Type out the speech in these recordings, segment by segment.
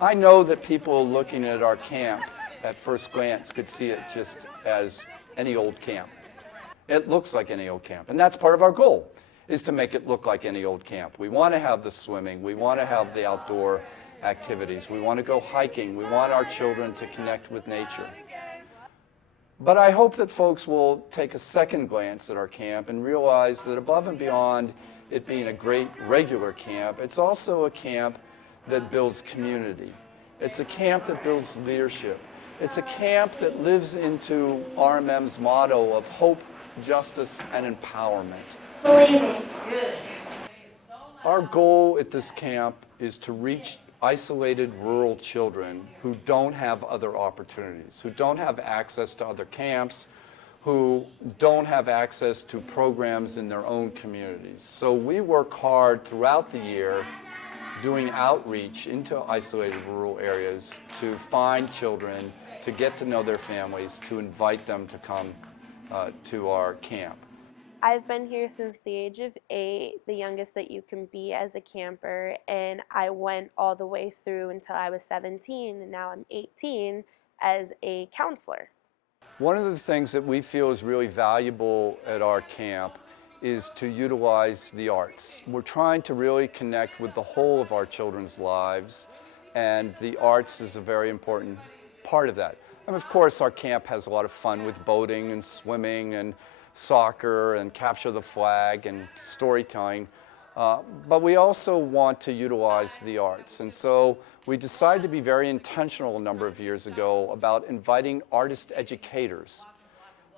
I know that people looking at our camp at first glance could see it just as any old camp. It looks like any old camp, and that's part of our goal, is to make it look like any old camp. We want to have the swimming, we want to have the outdoor activities, we want to go hiking, we want our children to connect with nature. But I hope that folks will take a second glance at our camp and realize that above and beyond it being a great regular camp, it's also a camp that builds community. It's a camp that builds leadership. It's a camp that lives into R&MM's motto of hope, justice, and empowerment. Our goal at this camp is to reach isolated rural children who don't have other opportunities, who don't have access to other camps, who don't have access to programs in their own communities. So we work hard throughout the year doing outreach into isolated rural areas to find children, to get to know their families, to invite them to come to our camp. I've been here since the age of 8, the youngest that you can be as a camper, and I went all the way through until I was 17, and now I'm 18 as a counselor. One of the things that we feel is really valuable at our camp is to utilize the arts. We're trying to really connect with the whole of our children's lives, and the arts is a very important part of that. And of course, our camp has a lot of fun with boating and swimming and soccer and capture the flag and storytelling, but we also want to utilize the arts. And so we decided to be very intentional a number of years ago about inviting artist educators.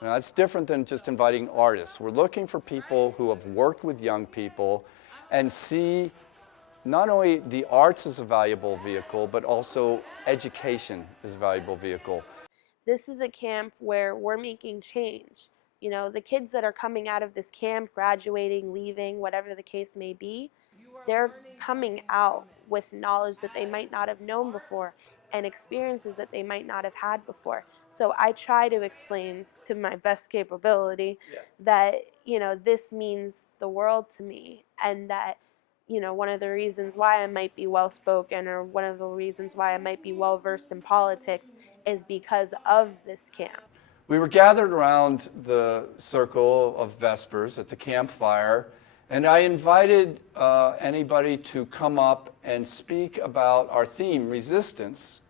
Now, that's different than just inviting artists. We're looking for people who have worked with young people and see not only the arts as a valuable vehicle, but also education as a valuable vehicle. This is a camp where we're making change. You know, the kids that are coming out of this camp, graduating, leaving, whatever the case may be, they're coming out with knowledge that they might not have known before and experiences that they might not have had before. So I try to explain to my best capability that, you know, this means the world to me, and that, you know, one of the reasons why I might be well-spoken, or one of the reasons why I might be well-versed in politics, is because of this camp. We were gathered around the circle of Vespers at the campfire, and I invited anybody to come up and speak about our theme, resistance.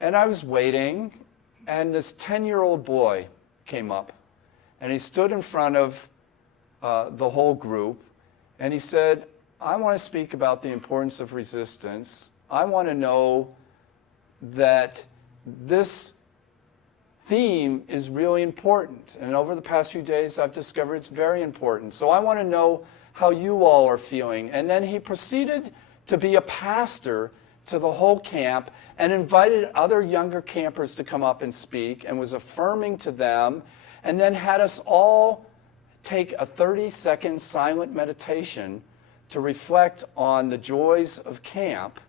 And I was waiting, and this 10-year-old boy came up, and he stood in front of the whole group, and he said, I want to speak about the importance of resistance. I want to know that this theme is really important, and over the past few days I've discovered it's very important. So I want to know how you all are feeling. And then he proceeded to be a pastor to the whole camp and invited other younger campers to come up and speak, and was affirming to them, and then had us all take a 30-second silent meditation to reflect on the joys of camp.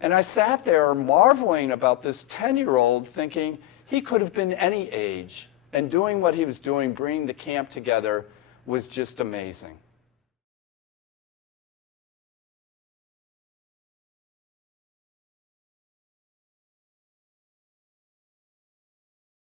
And I sat there marveling about this 10-year-old, thinking he could have been any age, and doing what he was doing, bringing the camp together, was just amazing.